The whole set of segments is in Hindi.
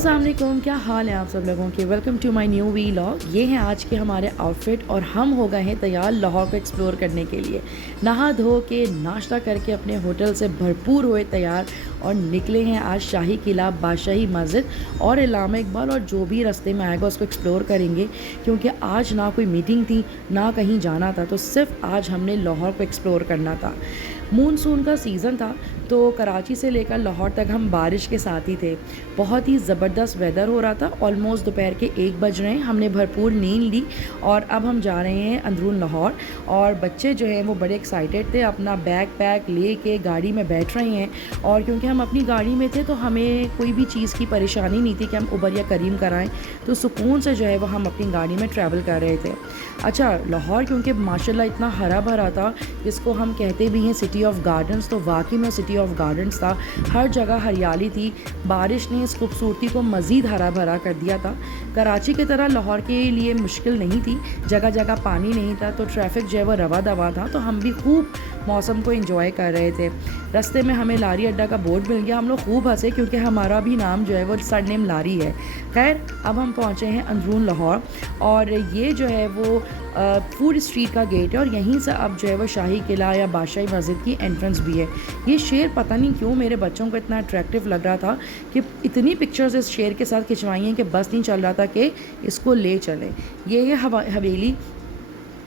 अस्सलाम वालेकुम, क्या हाल है आप सब लोगों के। Welcome to my new vlog. ये हैं आज के हमारे आउटफिट और हम हो गए हैं तैयार लाहौर को एक्सप्लोर करने के लिए। नहा धो के नाश्ता करके अपने होटल से भरपूर हुए तैयार और निकले हैं आज शाही किला, बादशाही मस्जिद और इलामा इकबाल, और जो भी रास्ते में आएगा उसको एक्सप्लोर करेंगे। क्योंकि आज ना कोई मीटिंग थी ना कहीं जाना था, तो सिर्फ आज हमने लाहौर को एक्सप्लोर करना था। मानसून का सीज़न था तो कराची से लेकर लाहौर तक हम बारिश के साथ ही थे। बहुत ही ज़बरदस्त वेदर हो रहा था। ऑलमोस्ट दोपहर के 1 बज रहे हैं। हमने भरपूर नींद ली और अब हम जा रहे हैं अंदरून लाहौर। और बच्चे जो हैं वो बड़े एक्साइटेड थे, अपना बैग पैक ले के गाड़ी में बैठ रहे हैं। और क्योंकि हम अपनी गाड़ी में थे तो हमें कोई भी चीज़ की परेशानी नहीं थी कि हम उबर या करीम कराएं, तो सुकून से जो है वो हम अपनी गाड़ी में ट्रैवल कर रहे थे। अच्छा, लाहौर क्योंकि माशाल्लाह इतना हरा भरा था, जिसको हम कहते भी हैं सिटी ऑफ गार्डन्स, तो वाकई में सिटी ऑफ गार्डन्स था। हर जगह हरियाली थी। बारिश ने इस खूबसूरती को मज़ीद हरा भरा कर दिया था। कराची की तरह लाहौर के लिए मुश्किल नहीं थी, जगह जगह पानी नहीं था, तो ट्रैफिक जो है वो रवा दवा था। तो हम भी खूब मौसम को एंजॉय कर रहे थे। रास्ते में हमें लारी अड्डा का बोर्ड मिल गया। हम लोग खूब हंसे क्योंकि हमारा भी नाम जो है वो सरनेम लारी है। खैर, अब हम पहुँचे हैं अंदरून लाहौर और ये जो है वो फूड स्ट्रीट का गेट है और यहीं से अब जो है वो शाही किला या बादशाही मस्जिद की एंट्रेंस भी है। ये शेर पता नहीं क्यों मेरे बच्चों को इतना अट्रैक्टिव लग रहा था कि इतनी पिक्चर्स इस शेर के साथ खिंचवाई हैं कि बस नहीं चल रहा था कि इसको ले चलें। ये है हवेली,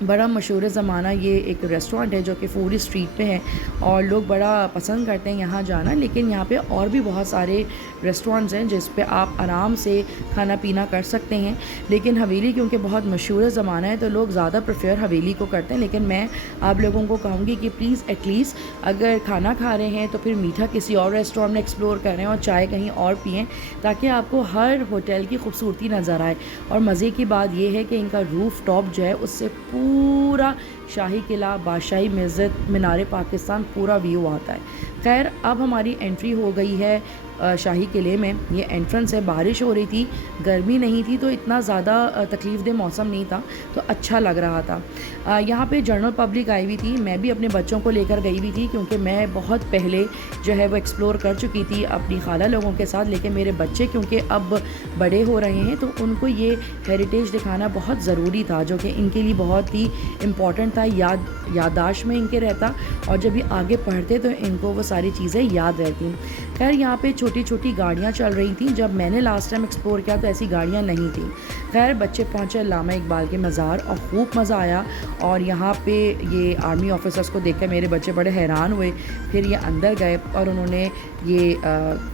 बड़ा मशहूर ज़माना। ये एक रेस्टोरेंट है जो कि फूड स्ट्रीट पे है और लोग बड़ा पसंद करते हैं यहाँ जाना। लेकिन यहाँ पे और भी बहुत सारे रेस्टोरेंट्स हैं जिस पे आप आराम से खाना पीना कर सकते हैं। लेकिन हवेली क्योंकि बहुत मशहूर ज़माना है तो लोग ज़्यादा प्रेफर हवेली को करते हैं। लेकिन मैं आप लोगों को कहूँगी कि प्लीज़ एटलीस्ट अगर खाना खा रहे हैं तो फिर मीठा किसी और रेस्टोरेंट में एक्सप्लोर करें और चाय कहीं और पिएँ, ताकि आपको हर होटल की खूबसूरती नज़र आए। और मज़े की बात यह है कि इनका रूफ़ टॉप जो है उससे पूरा शाही किला, बादशाही मस्जिद, मीनार पाकिस्तान पूरा व्यू आता है। खैर, अब हमारी एंट्री हो गई है शाही किले में। ये एंट्रेंस है। बारिश हो रही थी, गर्मी नहीं थी, तो इतना ज़्यादा तकलीफ़ दे मौसम नहीं था, तो अच्छा लग रहा था। यहाँ पे जनरल पब्लिक आई हुई थी। मैं भी अपने बच्चों को लेकर गई हुई थी क्योंकि मैं बहुत पहले जो है वो एक्सप्लोर कर चुकी थी अपनी खाला लोगों के साथ। लेकिन मेरे बच्चे क्योंकि अब बड़े हो रहे हैं तो उनको ये हेरिटेज दिखाना बहुत ज़रूरी था, जो कि इनके लिए बहुत ही इम्पॉर्टेंट था। याददाश्त में इनके रहता और जब ये आगे पढ़ते तो इनको वो सारी चीज़ें याद रहती। खैर, यहाँ पे छोटी छोटी गाड़ियाँ चल रही थी। जब मैंने लास्ट टाइम एक्सप्लोर किया तो ऐसी गाड़ियाँ नहीं थी। खैर, बच्चे पहुँचे इलामा इकबाल के मज़ार और खूब मज़ा आया। और यहाँ पे ये आर्मी ऑफिसर्स को देखकर मेरे बच्चे बड़े हैरान हुए। फिर ये अंदर गए और उन्होंने ये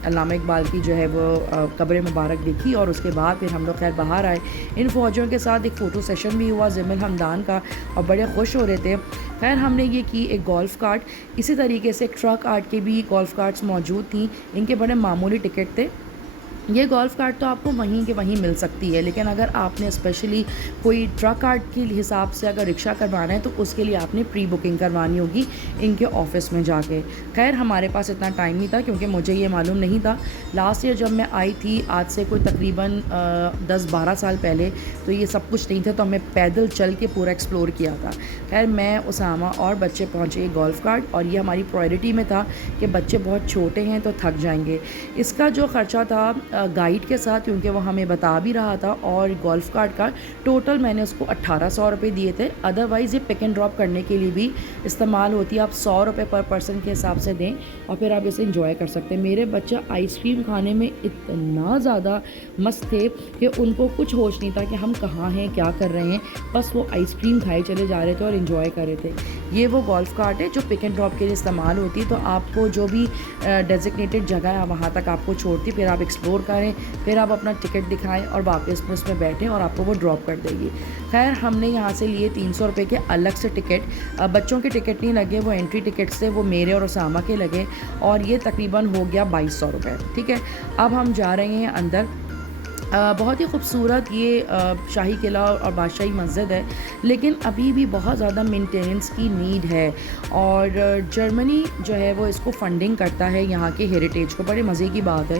इलामा इकबाल की जो है वो कब्र मुबारक देखी और उसके बाद फिर हम लोग खैर बाहर आए। इन फ़ौजियों के साथ एक फ़ोटो सेशन भी हुआ ज़िमिल हमदान का और बड़े खुश हो रहे थे। खैर, हमने ये की एक गोल्फ़ कार्ट। इसी तरीके से ट्रक आर्ट के भी गोल्फ़ कार्ट्स मौजूद थी। इनके बड़े मामूली टिकट थे। ये गोल्फ़ कार्ट तो आपको वहीं के वहीं मिल सकती है, लेकिन अगर आपने स्पेशली कोई ट्रक कार्ट के हिसाब से अगर रिक्शा करवाना है तो उसके लिए आपने प्री बुकिंग करवानी होगी इनके ऑफ़िस में जाके। खैर, हमारे पास इतना टाइम नहीं था क्योंकि मुझे ये मालूम नहीं था। लास्ट ईयर जब मैं आई थी, आज से कोई तकरीबन 10-12 साल पहले, तो ये सब कुछ नहीं था, तो हमें पैदल चल के पूरा एक्सप्लोर किया था। खैर, मैं, उसामा और बच्चे पहुँचे गोल्फ़ कार्ट और ये हमारी प्रायोरिटी में था कि बच्चे बहुत छोटे हैं तो थक जाएंगे। इसका जो ख़र्चा था गाइड के साथ, क्योंकि वो हमें बता भी रहा था, और गोल्फ़ कार्ट का टोटल मैंने उसको 1800 रुपये दिए थे। अदरवाइज़ ये पिक एंड ड्रॉप करने के लिए भी इस्तेमाल होती है। आप 100 रुपये पर पर्सन के हिसाब से दें और फिर आप इसे इंजॉय कर सकते हैं। मेरे बच्चे आइसक्रीम खाने में इतना ज़्यादा मस्त थे कि उनको कुछ होश नहीं था कि हम कहाँ हैं, क्या कर रहे हैं। बस वो आइसक्रीम खाए चले जा रहे थे और इन्जॉय कर रहे थे। ये वो गोल्फ़ कार्ट है जो पिक एंड ड्रॉप के लिए इस्तेमाल होती है। तो आपको जो भी डेजिग्नेटेड जगह है वहाँ तक आपको छोड़ती, फिर आप एक्सप्लोर करें, फिर आप अपना टिकट दिखाएं और वापस उसमें बैठें और आपको वो ड्रॉप कर देगी। खैर, हमने यहाँ से लिए 300 रुपये के अलग से टिकट। बच्चों के टिकट नहीं लगे, वो एंट्री टिकट थे, वो मेरे और उसामा के लगे और ये तकरीबन हो गया 2200 रुपये। ठीक है, अब हम जा रहे हैं अंदर। बहुत ही खूबसूरत ये शाही किला और बादशाही मस्जिद है, लेकिन अभी भी बहुत ज़्यादा मेंटेनेंस की नीड है। और जर्मनी जो है वो इसको फंडिंग करता है यहाँ के हेरिटेज को। बड़े मज़े की बात है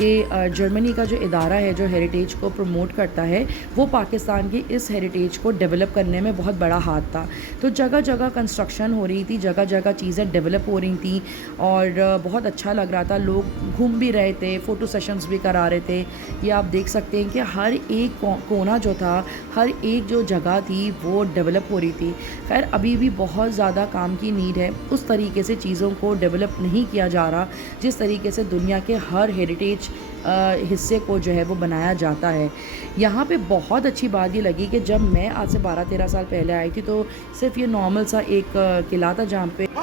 कि जर्मनी का जो इदारा है जो हेरिटेज को प्रमोट करता है, वो पाकिस्तान के इस हेरिटेज को डेवलप करने में बहुत बड़ा हाथ था। तो जगह जगह कंस्ट्रक्शन हो रही थी, जगह जगह चीज़ें डेवलप हो रही थी और बहुत अच्छा लग रहा था। लोग घूम भी रहे थे, फ़ोटो सेशंस भी करा रहे थे। ये आप देख सकते हैं कि हर एक कोना जो था, हर एक जो जगह थी वो डेवलप हो रही थी। खैर अभी भी बहुत ज़्यादा काम की नीड है। उस तरीके से चीज़ों को डेवलप नहीं किया जा रहा जिस तरीके से दुनिया के हर हेरिटेज हिस्से को जो है वो बनाया जाता है। यहाँ पे बहुत अच्छी बात ये लगी कि जब मैं आज से 12-13 साल पहले आई थी तो सिर्फ ये नॉर्मल सा एक किला था जहाँ पे रानी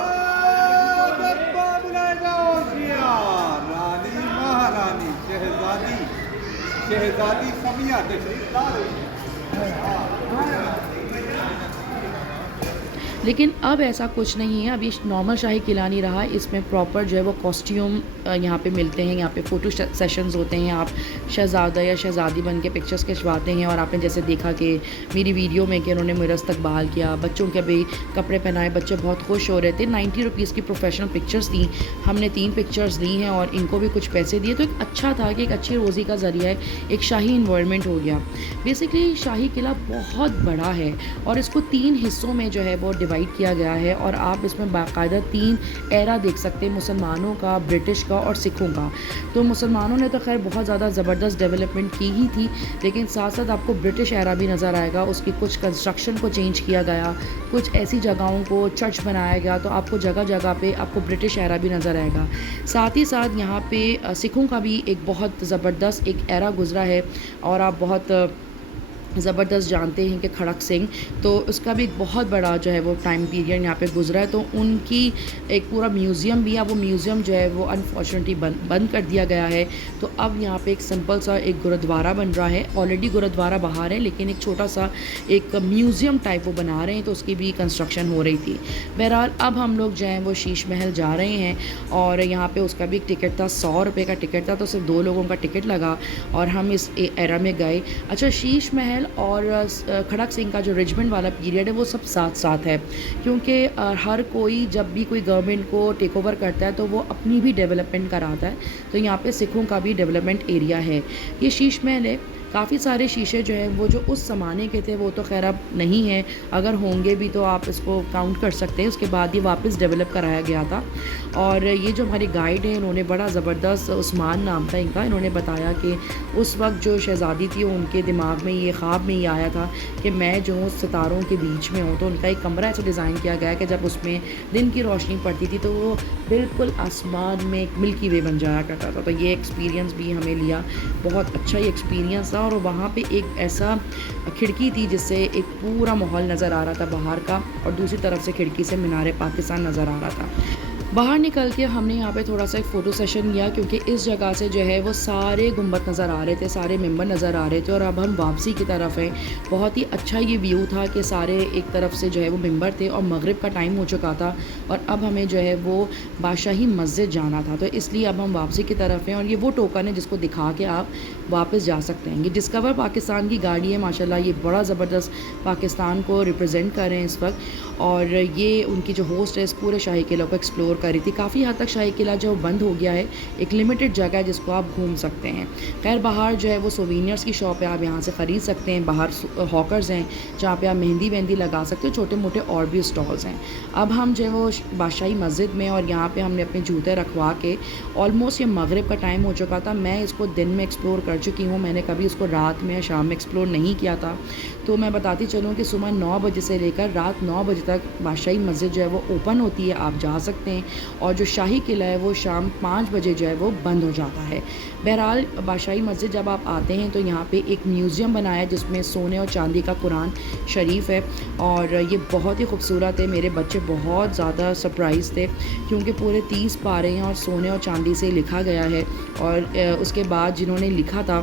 महारानी शहजादी समिया तशरीफ ला रही है। लेकिन अब ऐसा कुछ नहीं है। अब ये नॉर्मल शाही किला नहीं रहा, इसमें प्रॉपर जो है वो कॉस्ट्यूम यहाँ पे मिलते हैं। यहाँ पे फ़ोटो सेशंस होते हैं, आप शहज़ादा या शहज़ादी बन के पिक्चर्स खिंचवाते हैं। और आपने जैसे देखा कि मेरी वीडियो में कि उन्होंने मेरा इस्तकबाल किया, बच्चों के भी कपड़े पहनाए, बच्चे बहुत खुश हो रहे थे। 90 रुपीज़ की प्रोफेशनल पिक्चर्स थी, हमने 3 पिक्चर्स ली हैं और इनको भी कुछ पैसे दिए। तो एक अच्छा था कि एक अच्छी रोज़ी का ज़रिया है, एक शाही इन्वायरमेंट हो गया। बेसिकली शाही किला बहुत बड़ा है और इसको 3 हिस्सों में जो है वो डिवाइड किया गया है। और आप इसमें बाकायदा 3 एरा देख सकते हैं, मुसलमानों का, ब्रिटिश का और सिखों का। तो मुसलमानों ने तो खैर बहुत ज़्यादा ज़बरदस्त डेवलपमेंट की ही थी, लेकिन साथ साथ आपको ब्रिटिश एरा भी नज़र आएगा। उसकी कुछ कंस्ट्रक्शन को चेंज किया गया, कुछ ऐसी जगहों को चर्च बनाया गया, तो आपको जगह जगह पे आपको ब्रिटिश एरा भी नज़र आएगा। साथ ही साथ यहाँ पे सिखों का भी एक बहुत ज़बरदस्त एक एरा गुज़रा है और आप बहुत ज़बरदस्त जानते हैं कि खड़क सिंह, तो उसका भी एक बहुत बड़ा जो है वो टाइम पीरियड यहाँ पे गुजरा है। तो उनकी एक पूरा म्यूज़ियम भी है, वो म्यूज़ियम जो है वो अनफॉर्चुनेटली बंद कर दिया गया है। तो अब यहाँ पे एक सिंपल सा एक गुरुद्वारा बन रहा है। ऑलरेडी गुरुद्वारा बाहर है, लेकिन एक छोटा सा एक म्यूज़ियम टाइप वो बना रहे हैं, तो उसकी भी कंस्ट्रक्शन हो रही थी। बहरहाल अब हम लोग जो हैं वो शीश महल जा रहे हैं और यहाँ पर उसका भी एक टिकट था, 100 रुपये का टिकट था। तो सिर्फ 2 लोगों का टिकट लगा और हम इस एरा में गए। अच्छा, शीश महल और खड़क सिंह का जो रिजमेंट वाला पीरियड है वो सब साथ साथ है, क्योंकि हर कोई जब भी कोई गवर्नमेंट को टेक ओवर करता है तो वो अपनी भी डेवलपमेंट कराता है। तो यहाँ पे सिखों का भी डेवलपमेंट एरिया है। ये शीश महल है। काफ़ी सारे शीशे जो हैं वो जो उस ज़माने के थे वो तो खैर अब नहीं है, अगर होंगे भी तो आप इसको काउंट कर सकते हैं। उसके बाद ये वापस डेवलप कराया गया था। और ये जो हमारे गाइड हैं इन्होंने बड़ा ज़बरदस्त, उस्मान नाम था इनका, इन्होंने बताया कि उस वक्त जो शहज़ादी थी उनके दिमाग में ये ख्वाब में ये आया था कि मैं जो हूँ सितारों के बीच में हूँ। तो उनका एक कमरा ऐसा डिज़ाइन किया गया कि जब उसमें दिन की रोशनी पड़ती थी तो वो बिल्कुल आसमान में एक मिल्की वे बन जाया करता था। तो ये एक्सपीरियंस भी हमें लिया, बहुत अच्छा ही एक्सपीरियंस था। और वहाँ पे एक ऐसा खिड़की थी जिससे एक पूरा माहौल नज़र आ रहा था बाहर का, और दूसरी तरफ से खिड़की से मीनार पाकिस्तान नज़र आ रहा था। बाहर निकल के हमने यहाँ पे थोड़ा सा एक फ़ोटो सेशन लिया, क्योंकि इस जगह से जो है वो सारे गुंबद नज़र आ रहे थे, सारे मेंबर नज़र आ रहे थे। और अब हम वापसी की तरफ हैं। बहुत ही अच्छा ये व्यू था कि सारे एक तरफ से जो है वो मेंबर थे और मगरिब का टाइम हो चुका था और अब हमें जो है वो बादशाही मस्जिद जाना था। तो इसलिए अब हम वापसी की तरफ हैं और ये वो टोकन है जिसको दिखा के आप वापस जा सकते हैं। ये डिस्कवर पाकिस्तान की गाड़ी है, माशाल्लाह ये बड़ा ज़बरदस्त पाकिस्तान को रिप्रेजेंट कर रहे हैं इस वक्त। और ये उनकी जो होस्ट है इस पूरे शाही किला को एक्सप्लोर कर रही थी। काफ़ी हद तक शाही किला जो बंद हो गया है, एक लिमिटेड जगह है जिसको आप घूम सकते हैं। खैर बाहर जो है वो सोवीनियर्स की शॉप है, आप यहाँ से ख़रीद सकते हैं। बाहर हॉकर्स हैं जहाँ पे आप मेहंदी वहंदी लगा सकते हो, छोटे मोटे और भी स्टॉल्स हैं। अब हम जो है वो बादशाही मस्जिद में, और यहाँ पे हमने अपने जूते रखवा के, ऑलमोस्ट ये मगरिब का टाइम हो चुका था। मैं इसको दिन में एक्सप्लोर कर चुकी हूँ, मैंने कभी इसको रात में या शाम में एक्सप्लोर नहीं किया था। तो मैं बताती चलूँ कि सुबह 9 बजे से लेकर रात 9 बजे तक बादशाही मस्जिद जो है वो ओपन होती है, आप जा सकते हैं। और जो शाही किला है वो शाम 5 बजे जो है वो बंद हो जाता है। बहरहाल बादशाही मस्जिद जब आप आते हैं तो यहाँ पे एक म्यूज़ियम बनाया है जिसमें सोने और चांदी का कुरान शरीफ है, और ये बहुत ही खूबसूरत है। मेरे बच्चे बहुत ज़्यादा सरप्राइज़ थे क्योंकि पूरे 30 पारे हैं और सोने और चांदी से लिखा गया है। और उसके बाद जिन्होंने लिखा था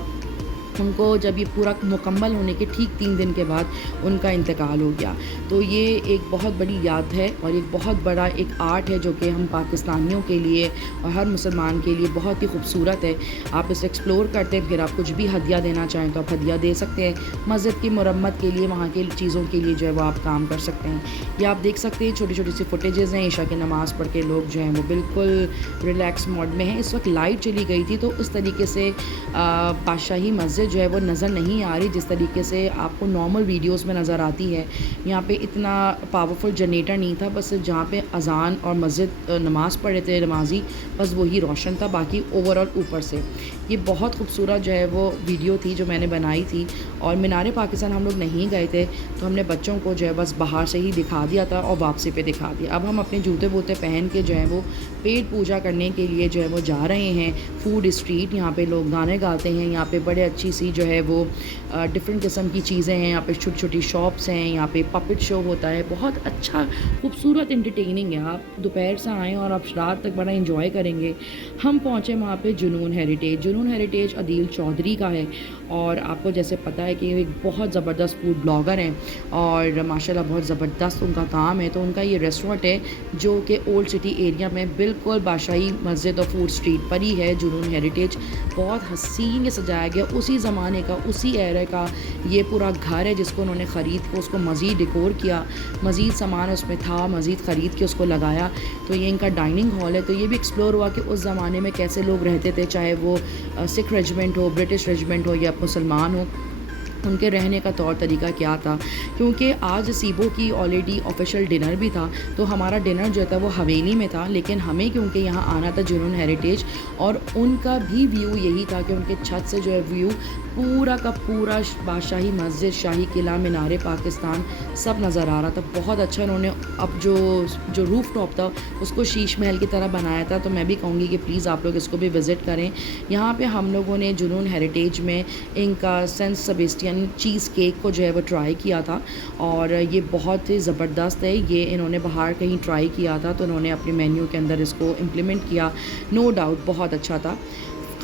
उनको जब ये पूरा मुकम्मल होने के ठीक 3 दिन के बाद उनका इंतकाल हो गया। तो ये एक बहुत बड़ी याद है और एक बहुत बड़ा एक आर्ट है जो कि हम पाकिस्तानियों के लिए और हर मुसलमान के लिए बहुत ही खूबसूरत है। आप इसे एक्सप्लोर करते हैं, फिर आप कुछ भी हदिया देना चाहें तो आप हदिया दे सकते हैं। मस्जिद की मुरम्मत के लिए, वहाँ की चीज़ों के लिए जो है वो आप काम कर सकते हैं। ये आप देख सकते हैं छोटी-छोटी सी फुटेजेज़ हैं। ईशा की नमाज़ पढ़ के लोग जो हैं वो बिल्कुल रिलैक्स मोड में हैं। इस वक्त लाइट चली गई थी तो उस तरीके से बादशाही मस्जिद जो है वो नज़र नहीं आ रही जिस तरीके से आपको नॉर्मल वीडियोस में नज़र आती है। यहाँ पे इतना पावरफुल जनरेटर नहीं था, बस जहाँ पे अज़ान और मस्जिद नमाज़ पढ़े थे नमाजी, बस वही रोशन था, बाकी ओवरऑल ऊपर से ये बहुत खूबसूरत जो है वो वीडियो थी जो मैंने बनाई थी। और मीनार पाकिस्तान हम लोग नहीं गए थे तो हमने बच्चों को जो है बस बाहर से ही दिखा दिया था और वापसी पे दिखा दिया। अब हम अपने जूते वूते पहन के जो है वो पेट पूजा करने के लिए जो है वो जा रहे हैं। फूड स्ट्रीट, यहाँ पे लोग गाने गाते हैं, यहाँ पे बड़े अच्छी सी जो है वो डिफरेंट किस्म की चीज़ें हैं। यहाँ पे छोटी छोटी शॉप्स हैं, यहाँ पे पपेट शो होता है, बहुत अच्छा खूबसूरत इंटरटेनिंग है। आप दोपहर से आएँ और आप रात तक बड़ा इंजॉय करेंगे। हम पहुँचे वहाँ पे जुनून हेरिटेज अदील चौधरी का है और आपको जैसे पता है कि एक बहुत ज़बरदस्त फूड ब्लॉगर हैं और माशाल्लाह बहुत ज़बरदस्त उनका काम है। तो उनका ये रेस्टोरेंट है जो कि ओल्ड सिटी एरिया में बिल्कुल बादशाही मस्जिद और फूड स्ट्रीट पर ही है। जुनून हेरिटेज बहुत हसीन सजाया गया, उसी ज़माने का, उसी एरा का ये पूरा घर है जिसको उन्होंने ख़रीद के उसको मज़ीद डेकोर किया, मज़ीद सामान उसमें था, मज़ीद ख़रीद के उसको लगाया। तो ये इनका डाइनिंग हॉल है। तो ये भी एक्सप्लोर हुआ कि उस ज़माने में कैसे लोग रहते थे, चाहे वो सिख रेजिमेंट हो, ब्रिटिश रेजिमेंट हो या मुसलमान हो, उनके रहने का तौर तरीका क्या था। क्योंकि आज सीबो की ऑलरेडी ऑफिशियल डिनर भी था तो हमारा डिनर जो था वो हवेली में था, लेकिन हमें क्योंकि यहाँ आना था जुनून हेरिटेज और उनका भी व्यू यही था कि उनके छत से जो है व्यू पूरा का पूरा बादशाही मस्जिद, शाही किला, मीनार पाकिस्तान सब नज़र आ रहा था। बहुत अच्छा उन्होंने अब जो रूफ़ टॉप था उसको शीश महल की तरह बनाया था। तो मैं भी कहूँगी कि प्लीज़ आप लोग इसको भी विज़िट करें। यहाँ पे हम लोगों ने जुनून हेरिटेज में इनका सेंट सेबेस्टियन चीज़ केक को जो है वो ट्राई किया था और ये बहुत ही ज़बरदस्त है। ये इन्होंने बाहर कहीं ट्राई किया था तो उन्होंने अपने मेन्यू के अंदर इसको इम्प्लीमेंट किया, नो डाउट बहुत अच्छा था।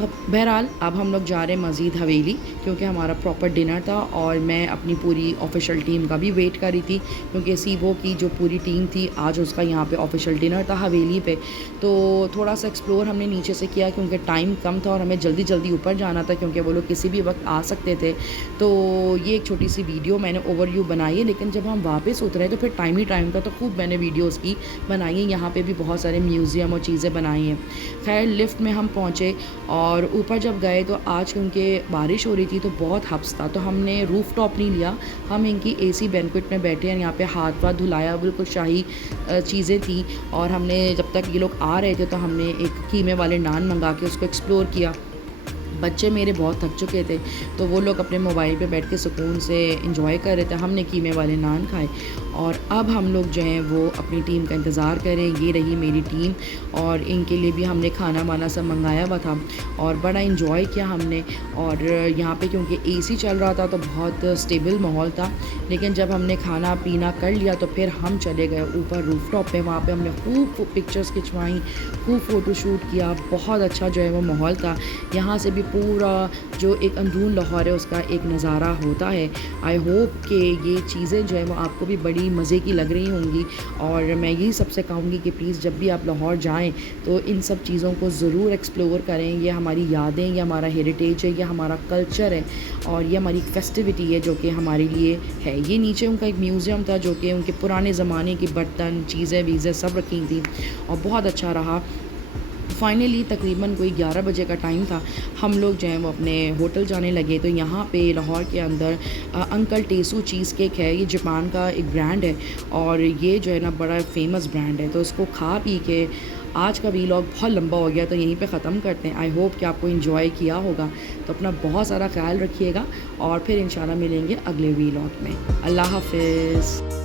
बहरहाल अब हम लोग जा रहे हैं मज़ीद हवेली क्योंकि हमारा प्रॉपर डिनर था और मैं अपनी पूरी ऑफिशियल टीम का भी वेट कर रही थी क्योंकि सीबो की जो पूरी टीम थी आज उसका यहाँ पे ऑफिशियल डिनर था हवेली पे। तो थोड़ा सा एक्सप्लोर हमने नीचे से किया क्योंकि टाइम कम था और हमें जल्दी जल्दी ऊपर जाना था क्योंकि वो लोग किसी भी वक्त आ सकते थे। तो ये एक छोटी सी वीडियो मैंने ओवरव्यू बनाई है, लेकिन जब हम वापस उतरे तो फिर टाइम ही टाइम था तो खूब मैंने वीडियोज़ की बनाई है। यहाँ पर भी बहुत सारे म्यूज़ियम और चीज़ें बनाई हैं। खैर लिफ्ट में हम पहुँचे और ऊपर जब गए तो आज क्योंकि बारिश हो रही थी तो बहुत हब्स था तो हमने रूफ़ टॉप नहीं लिया, हम इनकी एसी बैंक्वेट में बैठे हैं। यहाँ पे हाथ वाथ धुलाया, बिल्कुल शाही चीज़ें थी और हमने जब तक ये लोग आ रहे थे तो हमने एक कीमे वाले नान मंगा के उसको एक्सप्लोर किया। बच्चे मेरे बहुत थक चुके थे तो वो लोग अपने मोबाइल पे बैठ के सुकून से इंजॉय कर रहे थे। हमने कीमे वाले नान खाए और अब हम लोग जो हैं वो अपनी टीम का इंतज़ार करें। ये रही मेरी टीम और इनके लिए भी हमने खाना वाना सब मंगाया हुआ था और बड़ा इंजॉय किया हमने। और यहाँ पे क्योंकि एसी चल रहा था तो बहुत स्टेबल माहौल था, लेकिन जब हमने खाना पीना कर लिया तो फिर हम चले गए ऊपर रूफ़ टॉप पे। वहाँ पे हमने खूब पिक्चर्स खिंचवाई, खूब फ़ोटोशूट किया, बहुत अच्छा जो है वो माहौल था। यहाँ से भी पूरा जो एक अंदरून लाहौर है उसका एक नज़ारा होता है। आई होप कि ये चीज़ें जो है वो आपको भी बड़ी मज़े की लग रही होंगी और मैं यही सबसे कहूँगी कि प्लीज़ जब भी आप लाहौर जाएं तो इन सब चीज़ों को ज़रूर एक्सप्लोर करें। ये हमारी यादें, ये हमारा हेरिटेज है, ये हमारा कल्चर है और ये हमारी फेस्टिविटी है जो कि हमारे लिए है। ये नीचे उनका एक म्यूज़ियम था जो कि उनके पुराने ज़माने की बर्तन, चीज़ें वीज़ें सब रखी थी और बहुत अच्छा रहा। फाइनली तकरीबन कोई 11 बजे का टाइम था, हम लोग जो हैं वो अपने होटल जाने लगे। तो यहाँ पे लाहौर के अंदर अंकल टेसू चीज़ केक है, ये जापान का एक ब्रांड है और ये जो है ना बड़ा फेमस ब्रांड है। तो इसको खा पी के आज का वीलॉग बहुत लंबा हो गया तो यहीं पे ख़त्म करते हैं। आई होप कि आपको एंजॉय किया होगा। तो अपना बहुत सारा ख्याल रखिएगा और फिर इंशाल्लाह मिलेंगे अगले वीलॉग में। अल्लाह हाफ़िज़।